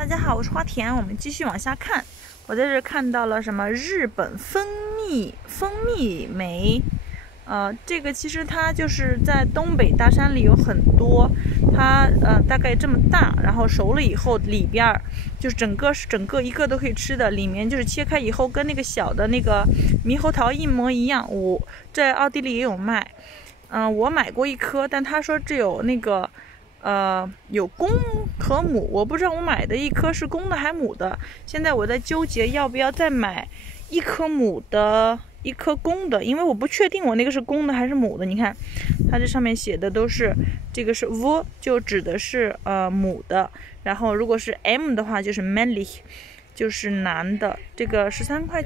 大家好，我是花田，我们继续往下看。我在这看到了什么日本蜂蜜梅，这个其实它就是在东北大山里有很多，它大概这么大，然后熟了以后里边就是整个一个都可以吃的，里面就是切开以后跟那个小的那个猕猴桃一模一样。我在奥地利也有卖，我买过一颗，但他说只有那个。有公和母，我不知道我买的一颗是公的还母的。现在我在纠结要不要再买一颗母的，一颗公的，因为我不确定我那个是公的还是母的。你看，它这上面写的都是这个是 V， 就指的是母的，然后如果是 M 的话就是 männlich， 就是男的。这个13.9块。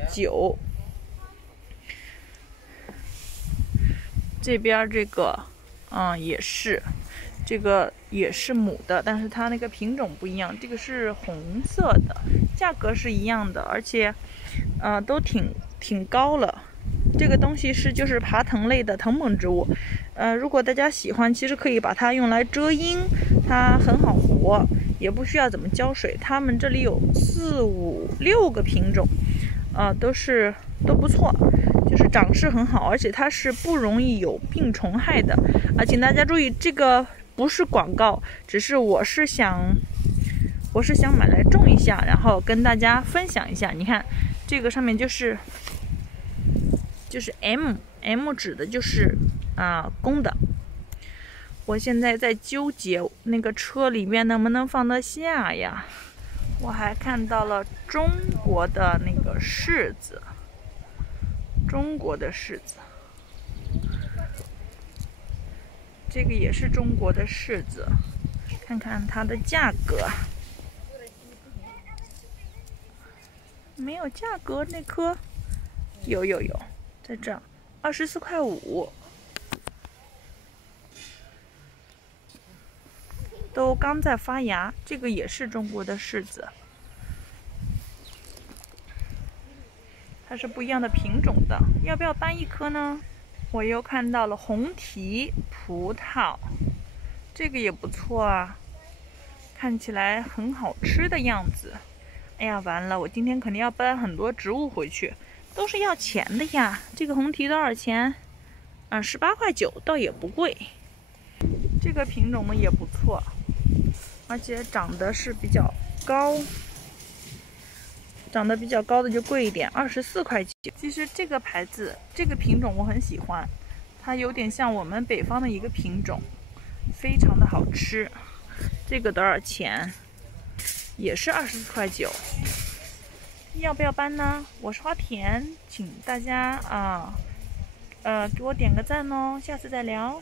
这边这个也是。这个也是母的，但是它那个品种不一样，这个是红色的，价格是一样的，而且都挺高了。这个东西就是爬藤类的藤本植物，如果大家喜欢，其实可以把它用来遮阴，它很好活，也不需要怎么浇水。他们这里有4、5、6个品种，都不错，就是长势很好，而且它是不容易有病虫害的。请大家注意，这个不是广告，只是我是想买来种一下，然后跟大家分享一下。你看这个上面就是 M 指的就是公的。我现在在纠结那个车里面能不能放得下呀。我还看到了中国的那个柿子，这个也是中国的柿子，看看它的价格。没有价格，那颗有，在这24.5块。都刚在发芽。这个也是中国的柿子，它是不一样的品种的。要不要搬一颗呢？我又看到了红提葡萄，这个也不错啊，看起来很好吃的样子。哎呀，完了，我今天肯定要搬很多植物回去，都是要钱的呀。这个红提多少钱？18.9块，倒也不贵。这个品种呢也不错，而且长得是比较高。长得比较高的就贵一点，24.9块。其实这个牌子、这个品种我很喜欢，它有点像我们北方的一个品种，非常的好吃。这个多少钱？也是24.9块。要不要搬呢？我是花田，请大家给我点个赞哦，下次再聊。